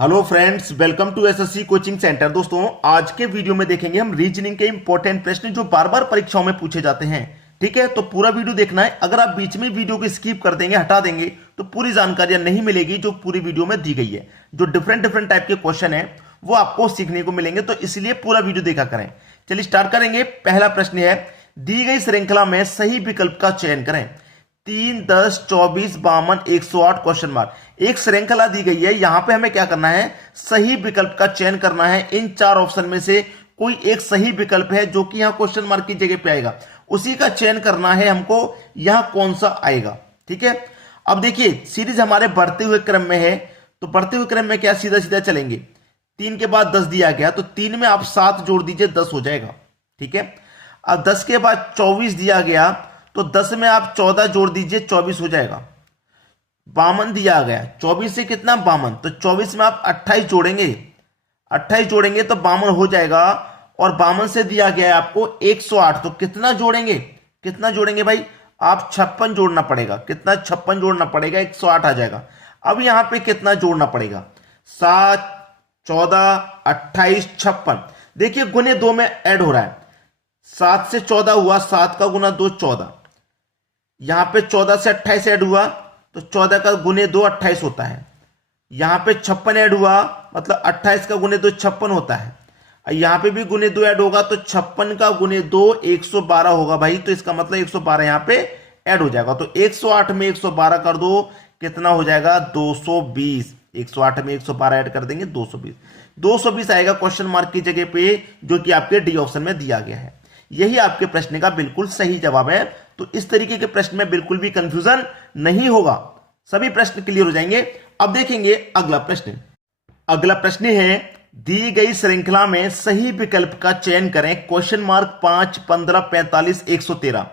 Hello friends, welcome to SSC coaching centre. दोस्तों, आज के वीडियो में देखेंगे हम रीजनिंग के इंपॉर्टेंट प्रश्न जो बार बार परीक्षाओं में पूछे जाते हैं। ठीक है, तो पूरा वीडियो देखना है। अगर आप बीच में वीडियो को स्किप कर देंगे, हटा देंगे, तो पूरी जानकारियां नहीं मिलेगी जो पूरी वीडियो में दी गई है। जो डिफरेंट डिफरेंट टाइप के क्वेश्चन है वो आपको सीखने को मिलेंगे, तो इसलिए पूरा वीडियो देखा करें। चलिए स्टार्ट करेंगे। पहला प्रश्न है, दी गई श्रृंखला में सही विकल्प का चयन करें। 3, 10, 24, 52, 108 क्वेश्चन मार्क। एक श्रृंखला दी गई है, यहां पे हमें क्या करना है, सही विकल्प का चयन करना है। इन चार ऑप्शन में से कोई एक सही विकल्प है जो कि यहां क्वेश्चन मार्क की जगह पे आएगा, उसी का चयन करना है हमको। यहां कौन सा आएगा, ठीक है। अब देखिए, सीरीज हमारे बढ़ते हुए क्रम में है, तो बढ़ते हुए क्रम में क्या सीधा सीधा चलेंगे। 3 के बाद 10 दिया गया, तो 3 में आप 7 जोड़ दीजिए, 10 हो जाएगा। ठीक है। अब 10 के बाद 24 दिया गया, तो 10 में आप 14 जोड़ दीजिए, 24 हो जाएगा। 52 दिया गया, 24 से कितना 52, तो 24 में आप 28 जोड़ेंगे, 28 जोड़ेंगे तो 52 हो जाएगा। और 52 से दिया गया है आपको 108, तो कितना जोड़ेंगे, कितना जोड़ेंगे भाई, आप 56 जोड़ना पड़ेगा। कितना, 56 जोड़ना पड़ेगा, 108 आ जाएगा। अब यहां पे कितना जोड़ना पड़ेगा, 7, 14, 28, 56। देखिए गुने 2 में ऐड हो रहा है। 7 से 14 हुआ, 7 का गुना 2 14। यहां पे 14 से 28 ऐड हुआ, तो 14 का गुने 2 28 होता है। यहां पे 56 ऐड हुआ, मतलब 28 का गुने 2 56 होता है। यहां पे भी गुने 2 ऐड होगा, तो 56 का गुने 2 112 होगा भाई। तो इसका मतलब 112 यहां पे ऐड हो जाएगा। तो 108 में 112 कर दो, कितना हो जाएगा, 220। 108 में 112 ऐड कर देंगे, 220। 220 आएगा क्वेश्चन मार्क की जगह पे, जो कि आपके डी ऑप्शन में दिया गया है। यही आपके प्रश्न का बिल्कुल सही जवाब है। तो इस तरीके के प्रश्न में बिल्कुल भी कंफ्यूजन नहीं होगा, सभी प्रश्न क्लियर हो जाएंगे। अब देखेंगे अगला प्रश्न। अगला प्रश्न है, दी गई श्रृंखला में सही विकल्प का चयन करें। Question mark 5, 15, 45, 113।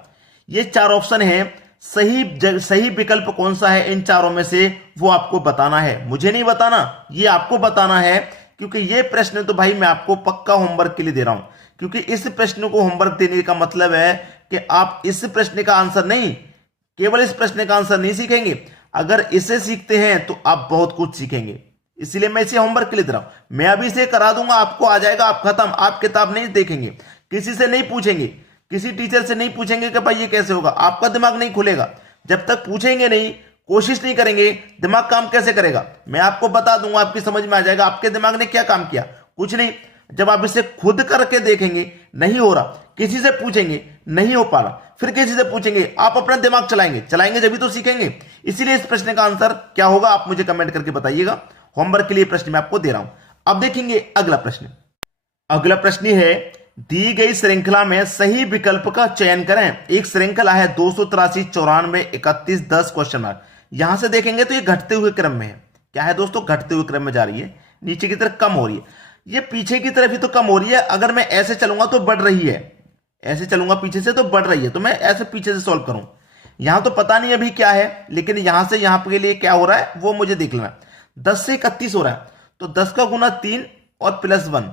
ये चार ऑप्शन है। सही विकल्प कौन सा है इन चारों में से, वो आपको बताना है। मुझे नहीं बताना, ये आपको बताना है, क्योंकि ये प्रश्न तो भाई मैं आपको पक्का होमवर्क के लिए दे रहा हूं। क्योंकि इस प्रश्न को होमवर्क देने का मतलब है कि आप इस प्रश्न का आंसर नहीं, केवल इस प्रश्न का आंसर नहीं सीखेंगे, अगर इसे सीखते हैं तो आप बहुत कुछ सीखेंगे। इसलिए मैं इसे होमवर्क के लिए दे रहा हूं। मैं अभी इसे करा दूंगा, आपको आ जाएगा, आप खत्म। आप किताब नहीं देखेंगे, किसी से नहीं पूछेंगे, किसी टीचर से नहीं पूछेंगे कि भाई ये कैसे होगा। आपका दिमाग नहीं खुलेगा जब तक पूछेंगे नहीं, कोशिश नहीं करेंगे, दिमाग काम कैसे करेगा। मैं आपको बता दूंगा, आपकी समझ में आ जाएगा आपके दिमाग ने क्या काम किया, कुछ नहीं। जब आप इसे खुद करके देखेंगे, नहीं हो रहा, किसी से पूछेंगे, नहीं हो पा रहा, फिर किसी से पूछेंगे, आप अपना दिमाग चलाएंगे जब भी तो सीखेंगे। इसीलिए इस प्रश्न का आंसर क्या होगा, आप मुझे कमेंट करके बताइएगा। होमवर्क के लिए प्रश्न मैं आपको दे रहा हूं। अब देखेंगे अगला प्रश्न। अगला प्रश्न है, दी गई श्रृंखला में सही विकल्प का चयन करें। एक श्रृंखला है 283, 94, 31, 10 क्वेश्चन मार्क। यहां से देखेंगे तो ये घटते हुए क्रम में है। क्या है दोस्तों, घटते हुए क्रम में जा रही है, नीचे की तरफ कम हो रही है। ये पीछे की तरफ ही तो कम हो रही है। अगर मैं ऐसे चलूंगा तो बढ़ रही है, ऐसे चलूंगा पीछे से तो बढ़ रही है। तो मैं ऐसे पीछे से सॉल्व करूं। यहां तो पता नहीं अभी क्या है, लेकिन यहां से यहां के लिए क्या हो रहा है वो मुझे देख लेना। 10 से 31 हो रहा है, तो 10 का गुना 3 और प्लस 1,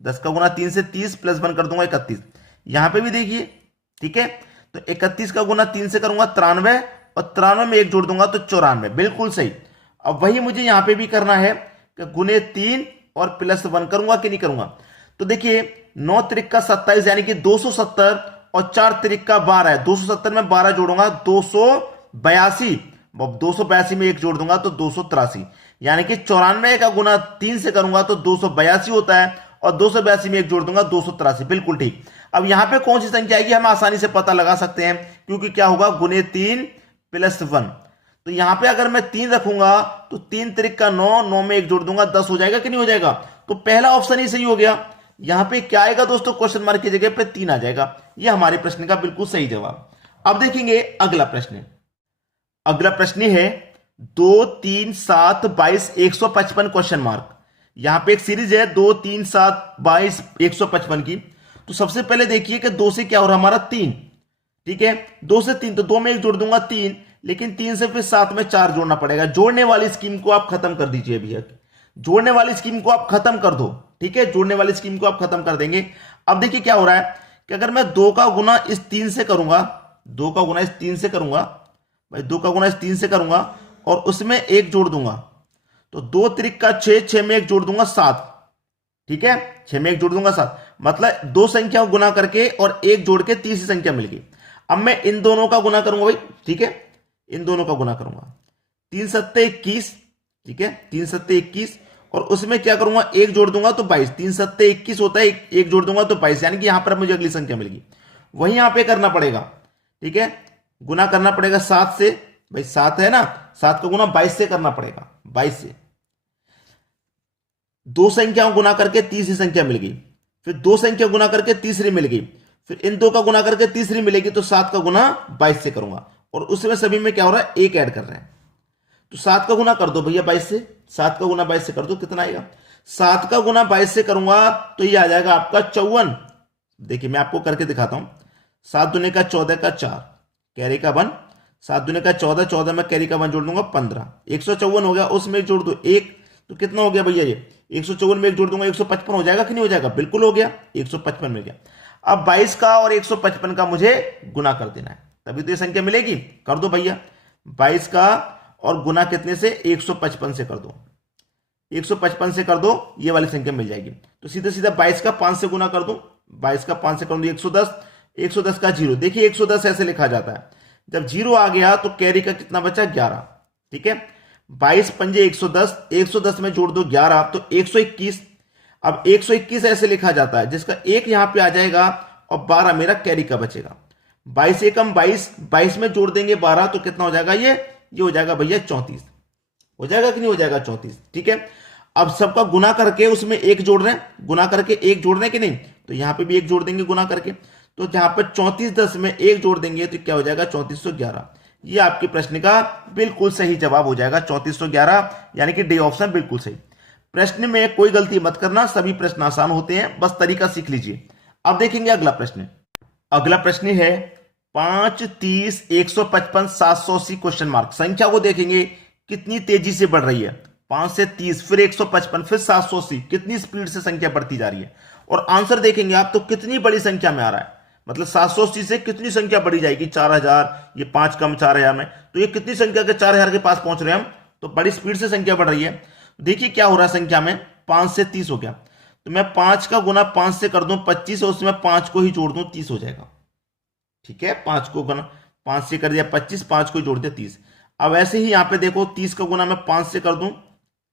10 का गुना 3 से 30 प्लस 1 कर दूंगा 31। यहां पे भी देखिए, ठीक है। तो 31 का गुना 3 से करूंगा 93, और 93 में 1 जोड़ दूंगा तो 94, बिल्कुल सही। अब वही मुझे यहां पे भी करना है कि गुने 3 और प्लस 1 करूंगा कि नहीं करूंगा। तो देखिए 9 त्रिक का 27 यानी कि 270, और 4 त्रिक का 12 है, 270 में 12 जोड़ूंगा 282। 282 में 1 जोड़ दूंगा तो 283, यानी कि 94 का गुना 3 से करूंगा तो 282 होता है, और 282 में 1 जोड़ दूंगा 283, बिल्कुल ठीक। अब यहां पे कौन सी संख्या आएगी हम आसानी से पता लगा सकते हैं, क्योंकि क्या होगा, गुने 3 प्लस 1। तो यहां पे अगर मैं 3 रखूंगा तो 3 त्रिक का 9, 9 में 1 जोड़ दूंगा 10 हो जाएगा कि नहीं हो जाएगा। तो पहला ऑप्शन ही सही हो गया। यहां पे क्या आएगा दोस्तों, क्वेश्चन मार्क की जगह पे 3 आ जाएगा। यह हमारे प्रश्न का बिल्कुल सही जवाब। अब देखेंगे अगला प्रश्न। अगला प्रश्न है 2, 3, 7, 22, 155 क्वेश्चन मार्क। यहां पे एक सीरीज है 2, 3, 7, 22, 155 की। तो सबसे पहले देखिए कि 2 से क्या हो रहा है हमारा 3, ठीक है। 2 से 3, तो 2 में 1 जोड़ दूंगा 3, लेकिन 3 से फिर 7 में 4 जोड़ना पड़ेगा। जोड़ने वाली स्कीम को आप खत्म कर दीजिए भैया, जोड़ने वाली स्कीम को आप खत्म कर दो, ठीक है। जोड़ने वाली स्कीम को आप खत्म कर देंगे। अब देखिए क्या हो रहा है कि अगर मैं 2 का गुना इस 3 से करूंगा, 2 का गुना इस 3 से करूंगा भाई, 2 का गुना इस 3 से करूंगा और उसमें 1 जोड़ दूंगा, तो 2 त्रिक का 6, 6 में 1 जोड़ दूंगा 7। ठीक है, 6 में 1 जोड़ दूंगा 7, मतलब दो संख्या को गुना करके और 1 जोड़ के तीसरी संख्या मिल गई। अब मैं इन दोनों का गुना करूंगा भाई, ठीक है, इन दोनों का गुना करूंगा। 3 सत्ते 21, ठीक है, 3 सत्ते 21, और उसमें क्या करूंगा, 1 जोड़ दूंगा तो 22। 3 सत्ते 21 होता है, 1 जोड़ दूंगा तो 22, यानी कि यहां पर मुझे अगली संख्या मिल गई। वही यहां पे करना पड़ेगा, ठीक है, गुना करना पड़ेगा 7 से, भाई 7 है ना, 7 का गुना 22 से करना पड़ेगा, 22 से। दो संख्याओं गुना करके तीसरी संख्या मिल गई, फिर दो संख्या गुना करके तीसरी मिल गई, फिर इन दो का गुना करके तीसरी मिलेगी, तो 7 का गुना 22 से करूंगा, और उसमें सभी में क्या हो रहा है, 1 ऐड कर रहे हैं। तो 7 का गुना कर दो भैया 22 से, 7 का गुना 22 से कर दो, कितना आएगा, 7 का गुना 22 से करूंगा तो ये आ जाएगा आपका 54। देखिए मैं आपको करके दिखाता हूं। 7 दूने का 14 का 4, कैरी का 1, 7 दूने का 14, 14 में कैरी का 1 जोड़ दूंगा 15, 154 हो गया, उसमें जोड़ दो 1, तो कितना हो गया भैया, ये 154 में 1 जोड़ दूंगा 155 हो जाएगा कि नहीं हो जाएगा, बिल्कुल हो गया, 155 मिल गया। अब 22 का और 155 का मुझे गुना कर देना है, तभी तो ये संख्या मिलेगी। कर दो भैया, 22 का और गुना कितने से, 155 से कर दो, 155 से कर दो, ये वाली संख्या मिल जाएगी। तो सीधा सीधा 22 का 5 से गुना कर दो, 22 का 5 से कर दो 110, 110 का 0, देखिए 110 ऐसे लिखा जाता है, जब 0 आ गया तो कैरी का कितना बचा, 11, ठीक है, 22 पंजे 110, 110 में जोड़ दो 11 तो 121। अब 121 ऐसे लिखा जाता है जिसका 1 यहां पे आ जाएगा और 12 मेरा कैरी का बचेगा। 22 एकम 22, 22 में जोड़ देंगे 12 तो कितना हो जाएगा, ये हो जाएगा भैया 34, हो जाएगा कि नहीं हो जाएगा 34, ठीक है। अब सबका गुना करके उसमें 1 जोड़ रहे हैं, गुना करके 1 जोड़ रहे हैं कि नहीं, तो यहां पे भी 1 जोड़ देंगे गुना करके, तो जहां पर 34 10 में 1 जोड़ देंगे तो क्या हो जाएगा 3411। ये आपके प्रश्न का बिल्कुल सही जवाब हो जाएगा 3411, यानी कि डी ऑप्शन बिल्कुल सही। प्रश्न में कोई गलती मत करना, सभी प्रश्न आसान होते हैं, बस तरीका सीख लीजिए। अब देखेंगे अगला प्रश्न। अगला प्रश्न है 5, 30, 155, 780 क्वेश्चन मार्क। संख्या को देखेंगे कितनी तेजी से बढ़ रही है, 5 से 30, फिर 155, फिर 780, कितनी स्पीड से संख्या बढ़ती जा रही है। और आंसर देखेंगे आप तो कितनी बड़ी संख्या में आ रहा है, मतलब 780 से कितनी संख्या बढ़ी जाएगी, 4000, ये 5 कम 4000 में, तो ये कितनी संख्या के 4000 के पास पहुंच रहे हैं हम, तो बड़ी स्पीड से संख्या बढ़ रही है। देखिए क्या हो रहा है संख्या में, 5 से 30 हो गया, तो मैं 5 का गुना 5 से कर दूं 25, और उसमें 5 को ही जोड़ दूं 30 हो जाएगा, ठीक है, 5 को गुना 5 से कर दिया 25, 5 को ही जोड़ दिया 30। अब ऐसे ही यहां पे देखो 30 का गुना मैं 5 से कर दूं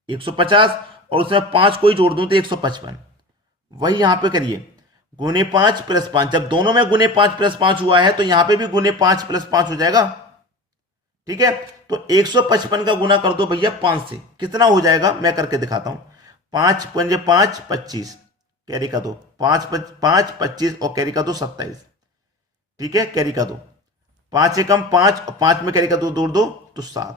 150, और उसमें 5 को ही जोड़ दूं तो 155। वही यहां पे करिए, गुने 5 प्लस 5, जब दोनों में गुने 5 प्लस 5 हुआ है तो यहां पे भी गुने 5 प्लस 5 हो जाएगा, ठीक है। तो 155 का गुना कर दो भैया 5 से, कितना हो जाएगा मैं करके दिखाता हूं। 5 पंजे 5, 25, कैरी का 2, 5 5 25 और कैरी का 2 27, ठीक है, कैरी का 2, 5 एकम 5, और 5 में कैरी का 2 जोड़ दो तो 7,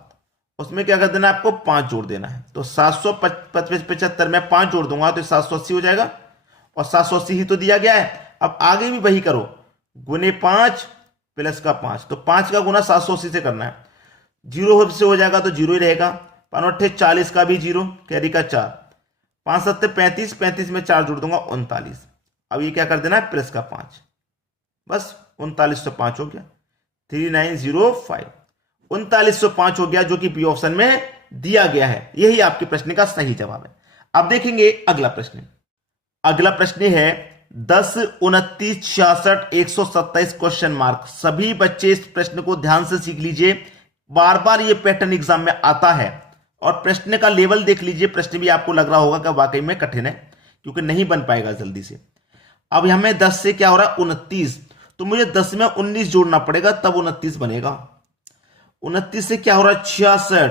उसमें क्या कर देना है आपको 5 जोड़ देना है, तो 775 में 5 जोड़ दूंगा तो 780 हो जाएगा, और 780 ही तो दिया गया है। अब आगे भी वही करो, गुने 5 प्लस का 5, तो 5 का गुना 780 से करना है, 0 से हो जाएगा तो 0 ही रहेगा, 5 40 का भी 0, कैरी का 4, 5 7 35, 35 में 4 जोड़ दूंगा 39। अब ये क्या कर देना है प्लस का 5, बस 3905 हो गया, 3905, 3905 हो गया, जो कि बी ऑप्शन में दिया गया है। यही आपके प्रश्न का सही जवाब है। अब देखेंगे अगला प्रश्न। अगला प्रश्न है 10, 29, 66, 127 क्वेश्चन मार्क। सभी बच्चे इस प्रश्न को ध्यान से सीख लीजिए, बार बार ये पैटर्न एग्जाम में आता है, और प्रश्न का लेवल देख लीजिए, प्रश्न भी आपको लग रहा होगा कि वाकई में कठिन है, क्योंकि नहीं बन पाएगा जल्दी से। अब हमें 10 से क्या हो रहा है 29, तो मुझे 10 में 19 जोड़ना पड़ेगा तब 29 बनेगा। 29 से क्या हो रहा है 66,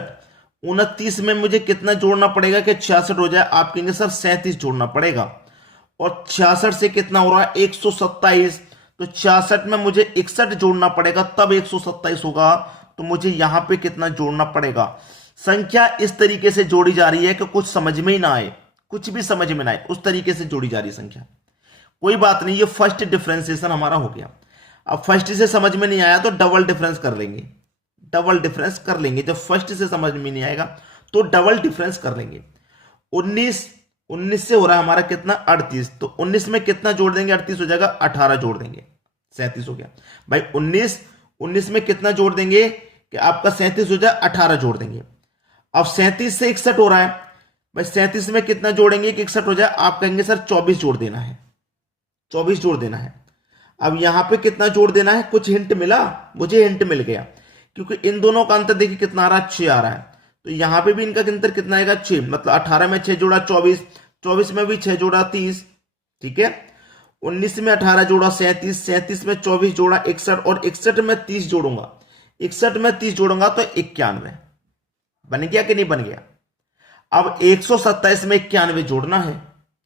29 में मुझे कितना जोड़ना पड़ेगा कि 66 हो जाए, आप कहेंगे सर 37 जोड़ना पड़ेगा, और 66 से कितना हो रहा है 127, तो 66 में मुझे 61 जोड़ना पड़ेगा तब 127 होगा, तो मुझे यहां पे कितना जोड़ना पड़ेगा। संख्या इस तरीके से जोड़ी जा रही है कि कुछ समझ में ही ना आए, कुछ भी समझ में ना आए, उस तरीके से जोड़ी जा रही है संख्या। कोई बात नहीं, ये फर्स्ट डिफरेंशिएशन हमारा हो गया। अब फर्स्ट से समझ में नहीं आया तो डबल डिफरेंस कर लेंगे, डबल डिफरेंस कर लेंगे। जब फर्स्ट से समझ में नहीं आएगा तो डबल डिफरेंस कर लेंगे। 19 से हो रहा है हमारा कितना 38, तो 19 में कितना जोड़ देंगे 38 हो जाएगा, 18 जोड़ देंगे 37 हो गया भाई। 19 में कितना जोड़ देंगे कि आपका 37 हो जाए, 18 जोड़ देंगे। अब 37 से 61 हो रहा है, भाई 37 में कितना जोड़ेंगे कि 61 हो जाए? आप कहेंगे सर 24 जोड़ देना है, 24 जोड़ देना है। अब यहां पे कितना जोड़ देना है? कुछ हिंट मिला, मुझे हिंट मिल गया, क्योंकि इन दोनों का अंतर देखिए कितना आ रहा है, 6 आ रहा है। तो यहां पे भी इनका अंतर कितना आएगा? 6, मतलब 18 में 6 जोड़ा 24, 24 में भी 6 जोड़ा 30, ठीक है। 19 में 18 जोड़ा 37, 37 में 24 जोड़ा 61, और 61 में 30 जोड़ूंगा, 61 में 30 जोड़ूंगा तो 91। बन गया कि नहीं बन गया? अब 127 में 91 जोड़ना है,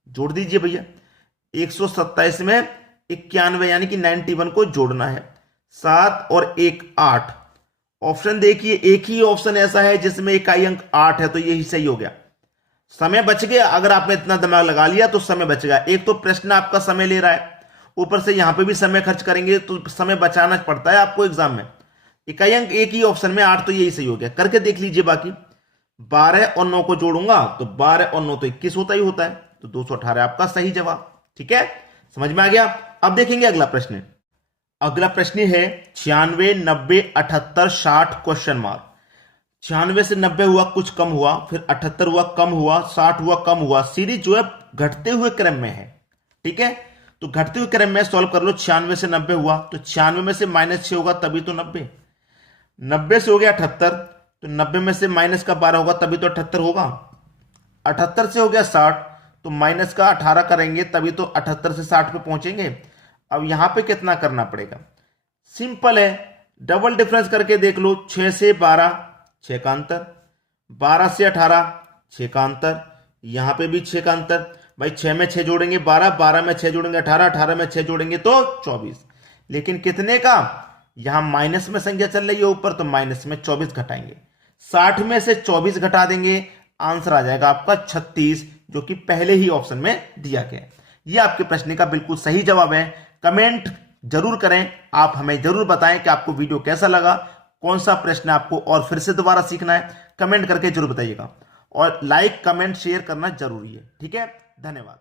जोड़ दीजिए भैया। 127 में 91 यानी कि 91 को जोड़ना है। 7 और 1 8। ऑप्शन देखिए, एक ही ऑप्शन ऐसा है जिसमें इकाई अंक 8 है, तो यही सही हो गया। समय बच गया, अगर आपने इतना दिमाग लगा लिया तो समय बच गया। एक तो प्रश्न आपका समय ले रहा है, ऊपर से यहां पे भी समय खर्च करेंगे तो समय बचाना पड़ता है आपको एग्जाम में। इकाई अंक एक ही ऑप्शन में 8, तो यही सही हो गया। करके देख लीजिए बाकी। 12 और 9 को जोड़ूंगा तो 12 और 9 तो 21 होता ही होता है, तो 218 आपका सही जवाब। ठीक है, समझ में आ गया। अब देखेंगे अगला प्रश्न। अगला प्रश्न है 96, 90, 78, 60 क्वेश्चन मार्क। 96 से 90 हुआ, कुछ कम हुआ, फिर 78 हुआ, कम हुआ, 60 हुआ, कम हुआ। सीरीज जो है घटते हुए क्रम में है, ठीक है। तो घटते हुए क्रम में सॉल्व कर लो। 96 से 90 हुआ तो 96 में से -6 होगा तभी तो 90। 90 से हो गया 78, तो 90 में से माइनस का 12 होगा तभी तो 78 होगा। 78 से हो गया 60, तो माइनस का 18 करेंगे तभी तो 78 से 60 पे पहुंचेंगे। अब यहां पे कितना करना पड़ेगा? सिंपल है, डबल डिफरेंस करके देख लो। 6 से 12 6 का अंतर, 12 से 18 6 का अंतर, यहां पे भी 6 का अंतर। भाई 6 में 6 जोड़ेंगे 12, 12 में 6 जोड़ेंगे 18, 18 में 6 जोड़ेंगे तो 24। लेकिन कितने का? यहां माइनस में संख्या चल रही है ऊपर, तो माइनस में 24 घटाएंगे। 60 में से 24 घटा देंगे, आंसर आ जाएगा आपका 36, जो कि पहले ही ऑप्शन में दिया गया है। यह आपके प्रश्न का बिल्कुल सही जवाब है। कमेंट जरूर करें, आप हमें जरूर बताएं कि आपको वीडियो कैसा लगा, कौन सा प्रश्न आपको और फिर से दोबारा सीखना है, कमेंट करके जरूर बताइएगा। और लाइक कमेंट शेयर करना जरूरी है। ठीक है, धन्यवाद।